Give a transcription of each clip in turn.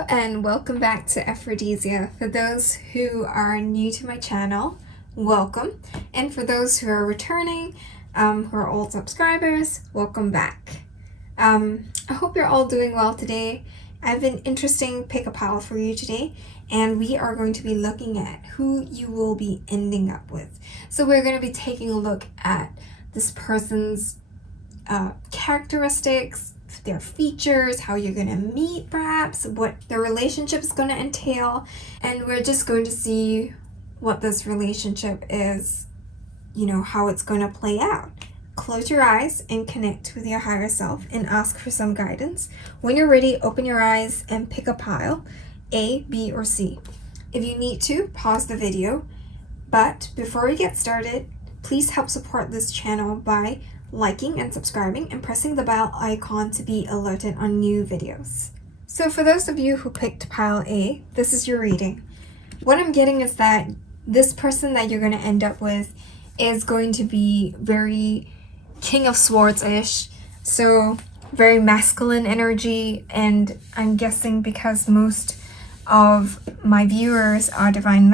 Hello and welcome back to Aphrodisia. For those who are new to my channel, welcome. And for those who are returning, who are old subscribers, welcome back. I hope you're all doing well today. I have an interesting pick a pile for you today, and we are going to be looking at who you will be ending up with. So we're going to be taking a look at this person's characteristics, their features, how you're gonna meet perhaps, what the relationship is gonna entail, and we're just going to see what this relationship is, how it's gonna play out. Close your eyes and connect with your higher self and ask for some guidance. When you're ready, open your eyes and pick a pile, A, B, or C. If you need to, pause the video, but before we get started, please help support this channel by liking and subscribing and pressing the bell icon to be alerted on new videos. So for those of you who picked pile A, this is your reading. What I'm getting is that this person that you're going to end up with is going to be very King of Swords-ish, so very masculine energy, and I'm guessing because most of my viewers are divine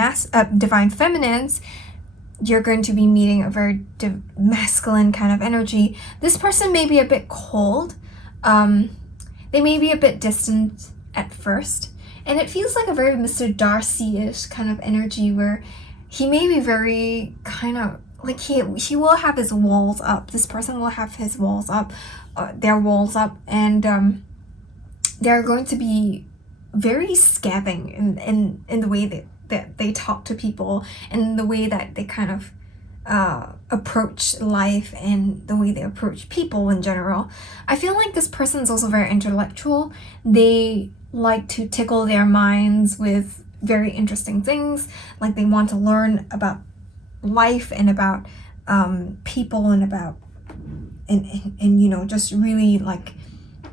feminines, you're going to be meeting a very masculine kind of energy. This person may be a bit cold. They may be a bit distant at first. And it feels like a very Mr. Darcy-ish kind of energy where he may be very kind of like he will have his walls up. This person will have his walls up, their walls up, and they're going to be very scathing in the way that they talk to people and the way that they kind of approach life and the way they approach people in general. I feel like this person's also very intellectual. They like to tickle their minds with very interesting things. Like they want to learn about life and about people and about and just really like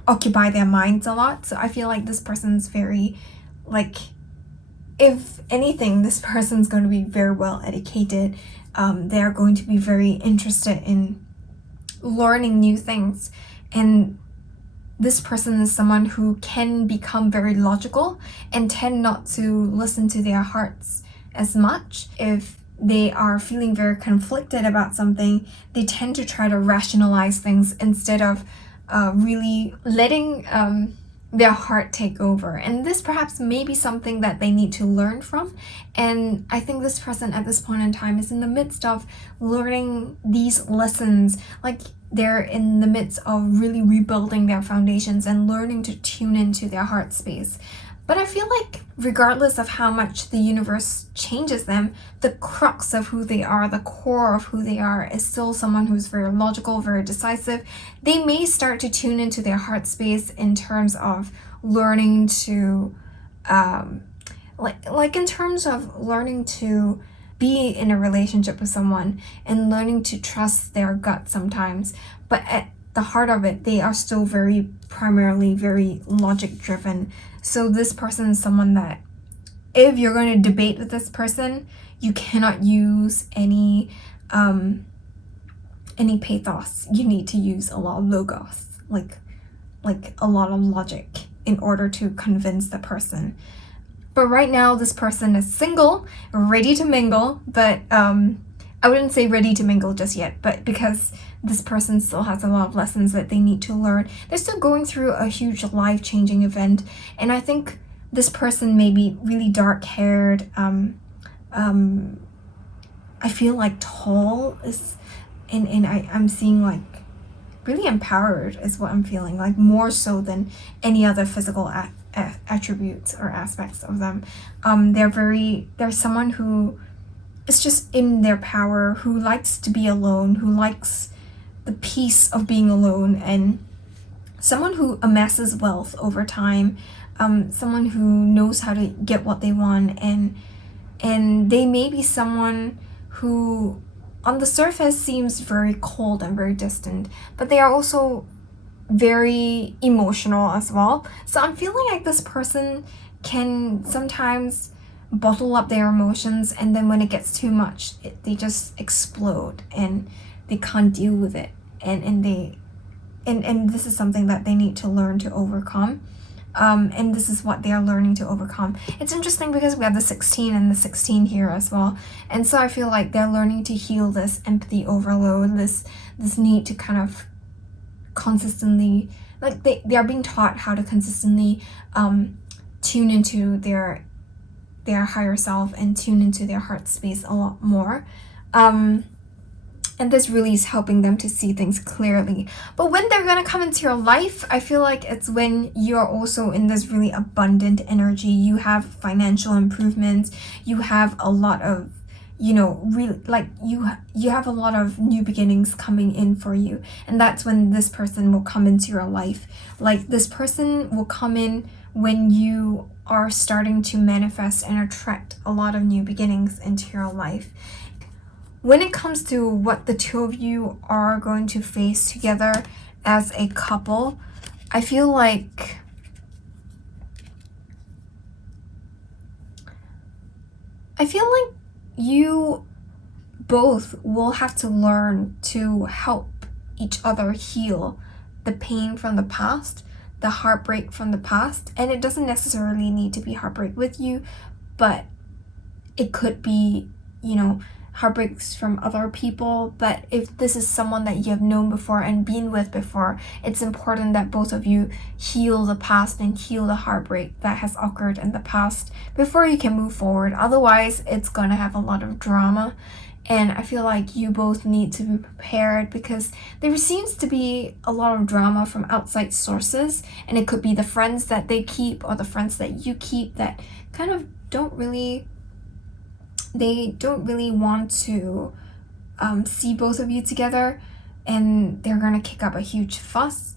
occupy their minds a lot. So I feel like this person's very like, if anything, this person's going to be very well educated. They're going to be very interested in learning new things. And this person is someone who can become very logical and tend not to listen to their hearts as much. If they are feeling very conflicted about something, they tend to try to rationalize things instead of really letting their heart take over. And this perhaps may be something that they need to learn from. And I think this person at this point in time is in the midst of learning these lessons. Like they're in the midst of really rebuilding their foundations and learning to tune into their heart space. But I feel like regardless of how much the universe changes them, the crux of who they are, the core of who they are, is still someone who's very logical, very decisive. They may start to tune into their heart space in terms of learning to, like in terms of learning to be in a relationship with someone and learning to trust their gut sometimes. But at the heart of it, they are still primarily very logic driven. So this person is someone that if you're going to debate with this person, you cannot use any pathos. You need to use a lot of logos, like a lot of logic in order to convince the person. But right now, this person is single, ready to mingle, but I wouldn't say ready to mingle just yet, but because this person still has a lot of lessons that they need to learn. They're still going through a huge life-changing event, and I think this person may be really dark-haired. I feel like tall is, and I'm seeing like really empowered is what I'm feeling, like more so than any other physical attributes or aspects of them. They're someone who is just in their power, who likes to be alone, who likes the peace of being alone, and someone who amasses wealth over time, someone who knows how to get what they want, and they may be someone who on the surface seems very cold and very distant, but they are also very emotional as well. So I'm feeling like this person can sometimes bottle up their emotions, and then when it gets too much, they just explode and they can't deal with it, and this is something that they need to learn to overcome. And this is what they are learning to overcome. It's interesting because we have the 16 and the 16 here as well. And so I feel like they're learning to heal this empathy overload, this need to kind of consistently, like they are being taught how to consistently tune into their higher self and tune into their heart space a lot more. And this really is helping them to see things clearly. But when they're going to come into your life, I feel like it's when you're also in this really abundant energy. You have financial improvements. You have a lot of, really, like you have a lot of new beginnings coming in for you. And that's when this person will come into your life. Like this person will come in when you are starting to manifest and attract a lot of new beginnings into your life. When it comes to what the two of you are going to face together as a couple, I feel like you both will have to learn to help each other heal the pain from the past, the heartbreak from the past. And it doesn't necessarily need to be heartbreak with you, but it could be, heartbreaks from other people. But if this is someone that you have known before and been with before, it's important that both of you heal the past and heal the heartbreak that has occurred in the past before you can move forward. Otherwise, it's gonna have a lot of drama. And I feel like you both need to be prepared because there seems to be a lot of drama from outside sources, and it could be the friends that they keep or the friends that you keep that kind of don't really want to see both of you together, and they're gonna kick up a huge fuss.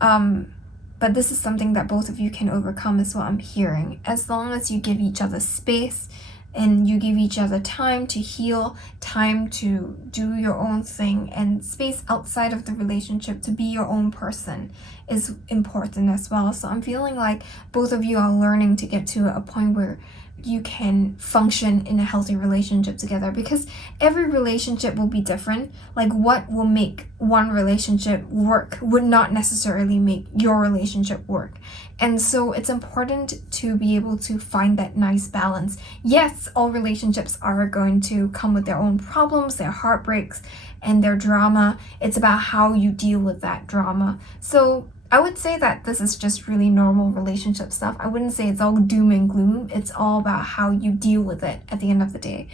But this is something that both of you can overcome is what I'm hearing. As long as you give each other space and you give each other time to heal, time to do your own thing, and space outside of the relationship to be your own person is important as well. So I'm feeling like both of you are learning to get to a point where you can function in a healthy relationship together, because every relationship will be different. Like what will make one relationship work would not necessarily make your relationship work. And so it's important to be able to find that nice balance. Yes, all relationships are going to come with their own problems, their heartbreaks, and their drama. It's about how you deal with that drama. So I would say that this is just really normal relationship stuff. I wouldn't say it's all doom and gloom. It's all about how you deal with it at the end of the day.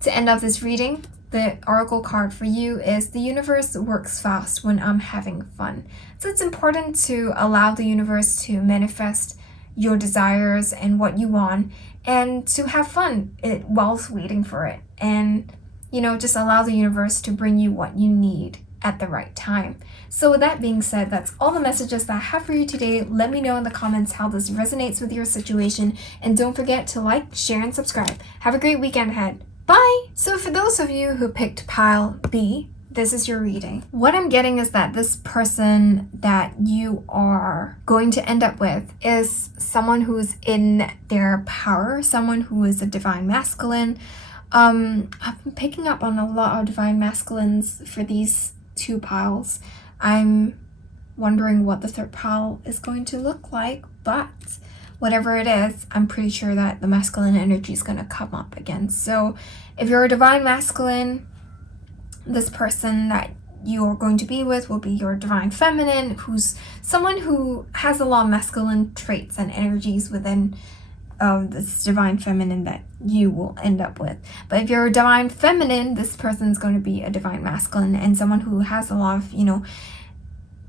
To end off this reading, the oracle card for you is the universe works fast when I'm having fun. So it's important to allow the universe to manifest your desires and what you want, and to have fun whilst waiting for it. And, just allow the universe to bring you what you need at the right time. So with that being said, that's all the messages that I have for you today. Let me know in the comments how this resonates with your situation, and don't forget to like, share, and subscribe. Have a great weekend ahead. Bye! So for those of you who picked pile B, this is your reading. What I'm getting is that this person that you are going to end up with is someone who's in their power, someone who is a divine masculine. I've been picking up on a lot of divine masculines for these two piles. I'm wondering what the third pile is going to look like, but whatever it is, I'm pretty sure that the masculine energy is going to come up again. So if you're a divine masculine, this person that you're going to be with will be your divine feminine, who's someone who has a lot of masculine traits and energies within this divine feminine that you will end up with. But if you're a divine feminine, this person's going to be a divine masculine, and someone who has a lot of,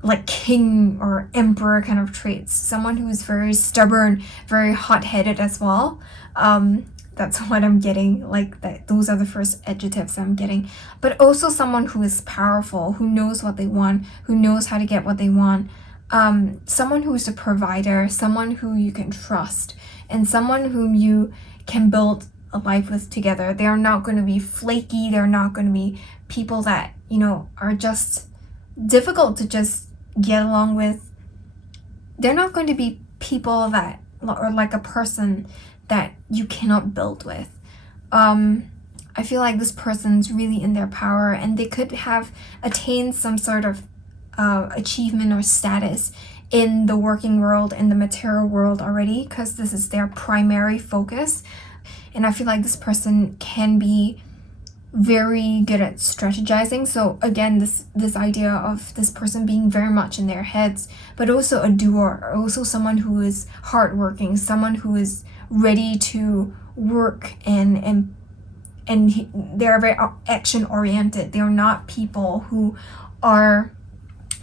like king or emperor kind of traits. Someone who's very stubborn, very hot-headed as well. That's what I'm getting. Like that, those are the first adjectives I'm getting. But also someone who is powerful, who knows what they want, who knows how to get what they want. Someone who's a provider, someone who you can trust, and someone whom you can build a life with together. They're not going to be flaky. They're not going to be people that, are just difficult to just get along with. They're not going to be people that, or like a person that you cannot build with. I feel like this person's really in their power, and they could have attained some sort of achievement or status in the working world, in the material world already, because this is their primary focus. And I feel like this person can be very good at strategizing. So again, this idea of this person being very much in their heads, but also a doer, also someone who is hardworking, someone who is ready to work, and they're very action oriented. They're not people who are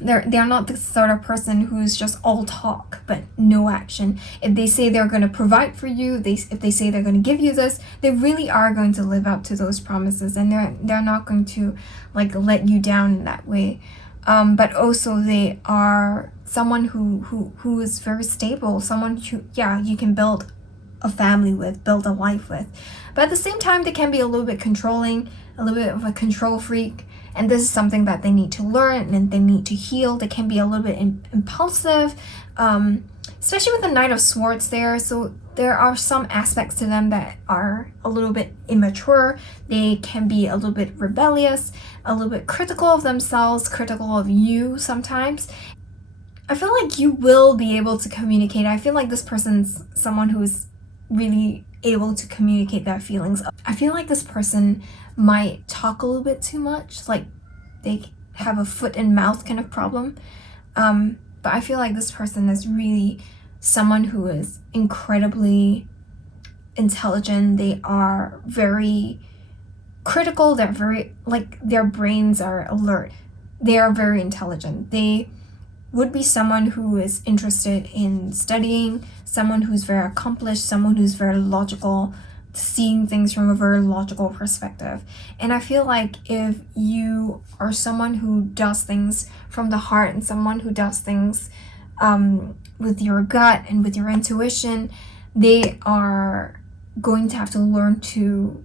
they're not the sort of person who's just all talk but no action. If they say they're going to provide for you, if they say they're going to give you this, they really are going to live up to those promises, and they're not going to like let you down in that way. But also they are someone who is very stable, someone who you can build a family with, build a life with. But at the same time, they can be a little bit controlling, a little bit of a control freak. And this is something that they need to learn and they need to heal. They can be a little bit impulsive, especially with the Knight of Swords there. So there are some aspects to them that are a little bit immature. They can be a little bit rebellious, a little bit critical of themselves, critical of you sometimes. I feel like you will be able to communicate. I feel like this person's someone who is really able to communicate their feelings. I feel like this person might talk a little bit too much, like they have a foot and mouth kind of problem. But I feel like this person is really someone who is incredibly intelligent. They are very critical. They're very, like, their brains are alert. They are very intelligent. They would be someone who is interested in studying, someone who's very accomplished, someone who's very logical, seeing things from a very logical perspective. And I feel like if you are someone who does things from the heart and someone who does things with your gut and with your intuition, they are going to have to learn to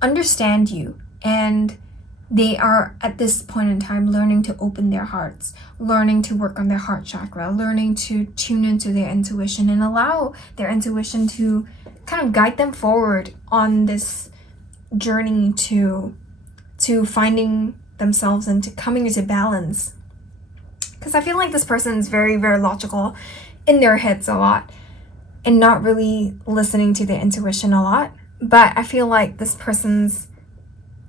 understand you. And they are at this point in time learning to open their hearts, learning to work on their heart chakra, learning to tune into their intuition and allow their intuition to kind of guide them forward on this journey to finding themselves and to coming into balance. Because I feel like this person is very, very logical in their heads a lot and not really listening to their intuition a lot. But I feel like this person's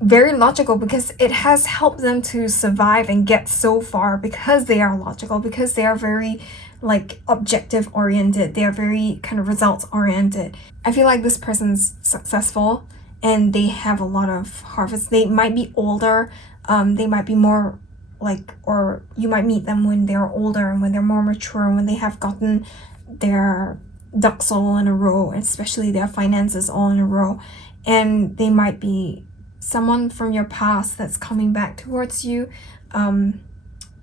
very logical because it has helped them to survive and get so far, because they are logical, because they are very like objective oriented. They are very kind of results oriented. I feel like this person's successful and they have a lot of harvest. They might be older. They might be more like, or you might meet them when they're older and when they're more mature and when they have gotten their ducks all in a row, especially their finances all in a row. And they might be someone from your past that's coming back towards you,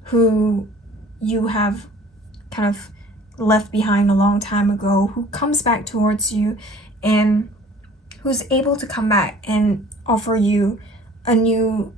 who you have kind of left behind a long time ago, who comes back towards you and who's able to come back and offer you a new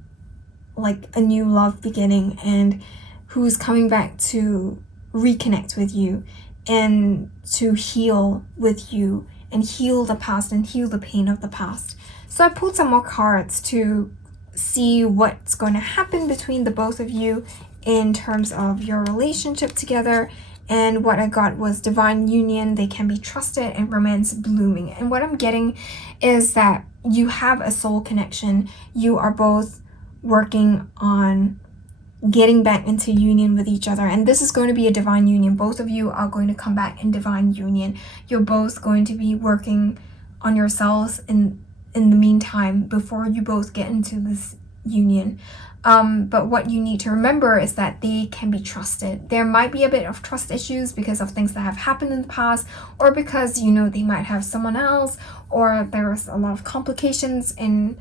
love beginning, and who's coming back to reconnect with you and to heal with you and heal the past and heal the pain of the past. So I pulled some more cards to see what's going to happen between the both of you in terms of your relationship together. And what I got was divine union, they can be trusted, and romance blooming. And what I'm getting is that you have a soul connection. You are both working on getting back into union with each other. And this is going to be a divine union. Both of you are going to come back in divine union. You're both going to be working on yourselves in the meantime before you both get into this union. But what you need to remember is that they can be trusted. There might be a bit of trust issues because of things that have happened in the past, or because, you know, they might have someone else, or there's a lot of complications in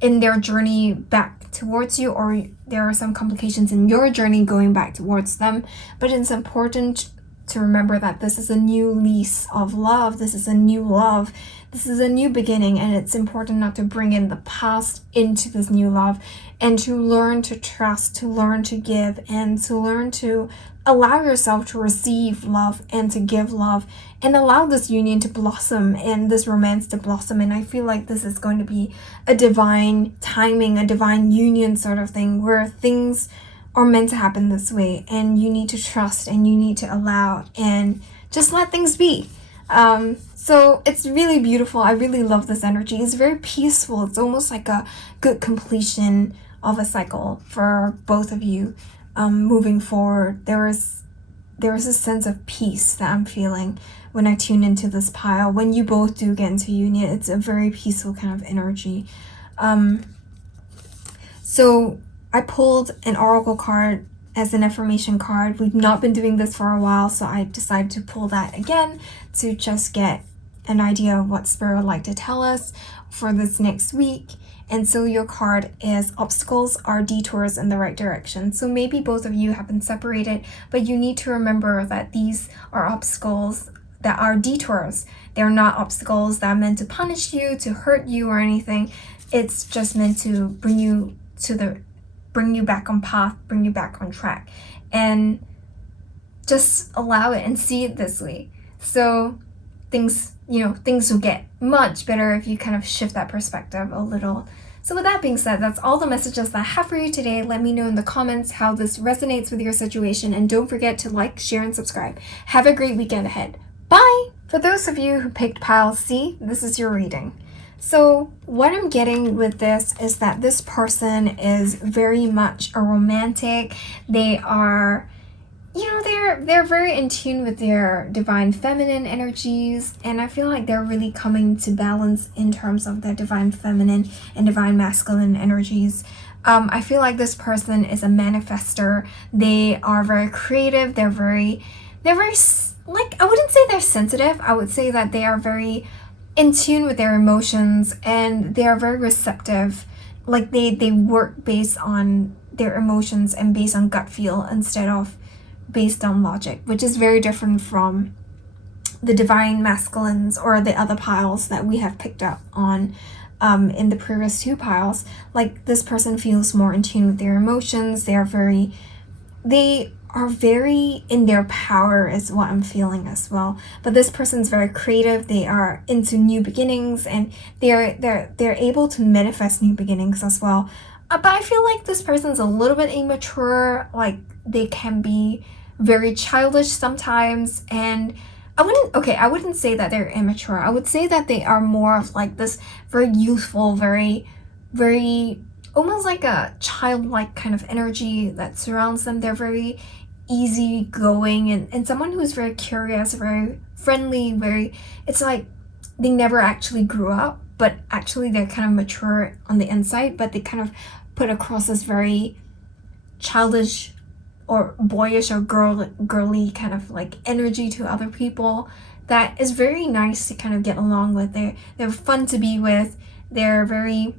their journey back towards you, or there are some complications in your journey going back towards them. But it's important to remember that this is a new lease of love. This is a new love. This is a new beginning, and it's important not to bring in the past into this new love, and to learn to trust, to learn to give, and to learn to allow yourself to receive love and to give love, and allow this union to blossom and this romance to blossom. And I feel like this is going to be a divine timing, a divine union sort of thing, where things are meant to happen this way, and you need to trust and you need to allow and just let things be. So it's really beautiful. I really love this energy. It's very peaceful. It's almost like a good completion of a cycle for both of you. Moving forward, there is a sense of peace that I'm feeling when I tune into this pile. When you both do get into union, it's a very peaceful kind of energy. So I pulled an oracle card as an affirmation card. We've not been doing this for a while, so I decided to pull that again to just get an idea of what Spirit would like to tell us for this next week. And so your card is obstacles are detours in the right direction. So maybe both of you have been separated, but you need to remember that these are obstacles that are detours. They're not obstacles that are meant to punish you, to hurt you or anything. It's just meant to bring you back on path, bring you back on track, and just allow it and see it this way. So things will get much better if you kind of shift that perspective a little. So with that being said, that's all the messages that I have for you today. Let me know in the comments how this resonates with your situation, and don't forget to like, share, and subscribe. Have a great weekend ahead. Bye! For those of you who picked pile C, this is your reading. So what I'm getting with this is that this person is very much a romantic. They are, they're very in tune with their divine feminine energies, and I feel like they're really coming to balance in terms of their divine feminine and divine masculine energies. I feel like this person is a manifester. They are very creative. They're very, like, I wouldn't say they're sensitive. I would say that they are very in tune with their emotions, and they are very receptive. Like they work based on their emotions and based on gut feel instead of based on logic, which is very different from the divine masculines or the other piles that we have picked up on in the previous two piles. Like, this person feels more in tune with their emotions. They are very in their power is what I'm feeling as well. But this person's very creative. They are into new beginnings, and they're able to manifest new beginnings as well. But I feel like this person's a little bit immature. Like, they can be very childish sometimes, and I wouldn't say that they're immature. I would say that they are more of like this very youthful, very, very almost like a childlike kind of energy that surrounds them. They're very easygoing and someone who's very curious, very friendly, it's like they never actually grew up, but actually they're kind of mature on the inside, but they kind of put across this very childish or boyish or girly kind of like energy to other people that is very nice to kind of get along with. They're fun to be with. They're very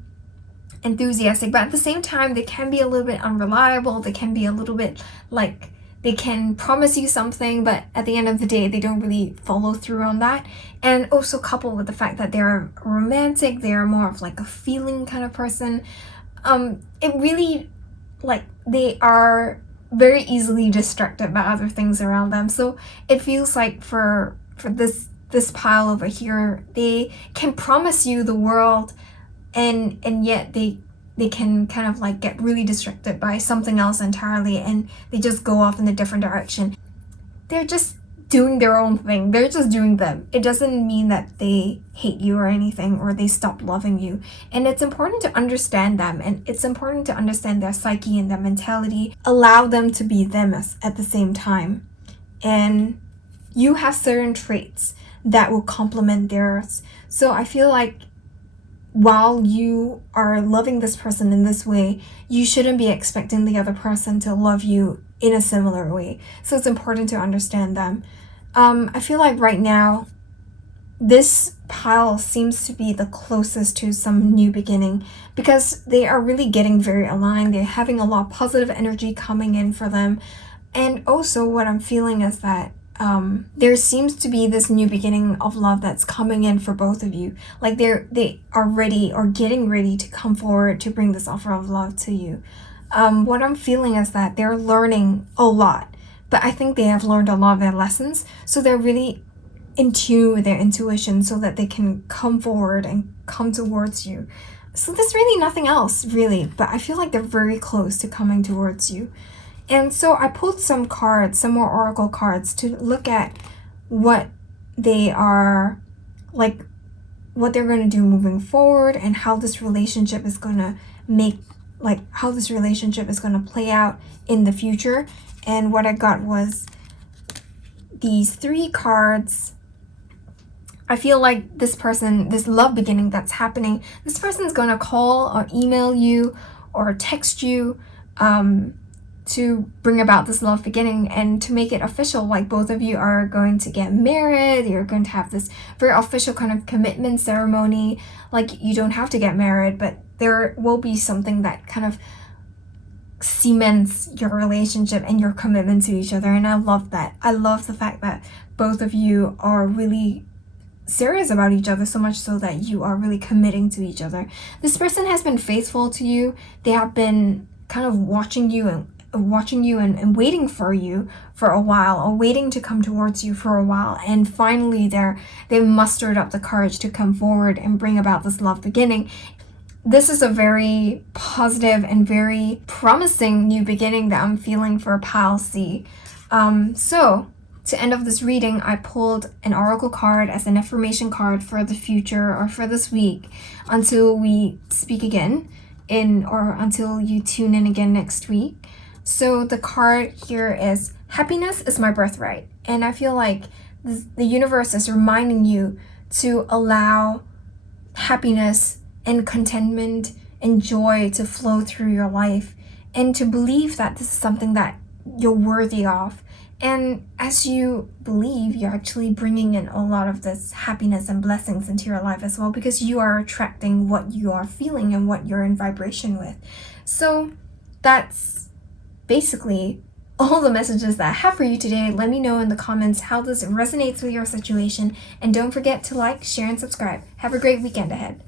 enthusiastic, but at the same time they can be a little bit unreliable. They can be a little bit like they can promise you something, but at the end of the day they don't really follow through on that. And also coupled with the fact that they're romantic, they're more of like a feeling kind of person. It really, like, they are very easily distracted by other things around them. So it feels like for this pile over here, they can promise you the world, and yet they can kind of like get really distracted by something else entirely, and they just go off in a different direction. They're just doing their own thing. They're just doing them. It doesn't mean that they hate you or anything, or they stop loving you. And it's important to understand them, and it's important to understand their psyche and their mentality. Allow them to be them at the same time. And you have certain traits that will complement theirs. So I feel like while you are loving this person in this way, you shouldn't be expecting the other person to love you in a similar way. So it's important to understand them. I feel like right now, this pile seems to be the closest to some new beginning, because they are really getting very aligned. They're having a lot of positive energy coming in for them. And also what I'm feeling is that there seems to be this new beginning of love that's coming in for both of you. Like they are ready or getting ready to come forward to bring this offer of love to you. What I'm feeling is that they're learning a lot, but I think they have learned a lot of their lessons. So they're really in tune with their intuition so that they can come forward and come towards you. So there's really nothing else, really, but I feel like they're very close to coming towards you. And so I pulled some cards, some more oracle cards, to look at what they are, like, what they're going to do moving forward, and how this relationship is going to how this relationship is going to play out in the future. And what I got was these 3 cards. I feel like this person, this love beginning that's happening, this person's going to call or email you or text you to bring about this love beginning and to make it official. Like, both of you are going to get married. You're going to have this very official kind of commitment ceremony. Like, you don't have to get married, but there will be something that kind of cements your relationship and your commitment to each other. And I love that. I love the fact that both of you are really serious about each other, so much so that you are really committing to each other. This person has been faithful to you. They have been kind of watching you and waiting for you for a while, or waiting to come towards you for a while, and finally they've mustered up the courage to come forward and bring about this love beginning. This is a very positive and very promising new beginning that I'm feeling for Pile C. So to end off this reading, I pulled an oracle card as an affirmation card for the future, or for this week, until we speak again, or until you tune in again next week. So the card here is, happiness is my birthright. And I feel like the universe is reminding you to allow happiness and contentment and joy to flow through your life, and to believe that this is something that you're worthy of. And as you believe, you're actually bringing in a lot of this happiness and blessings into your life as well, because you are attracting what you are feeling and what you're in vibration with. So that's basically all the messages that I have for you today. Let me know in the comments how this resonates with your situation, and don't forget to like, share, and subscribe. Have a great weekend ahead.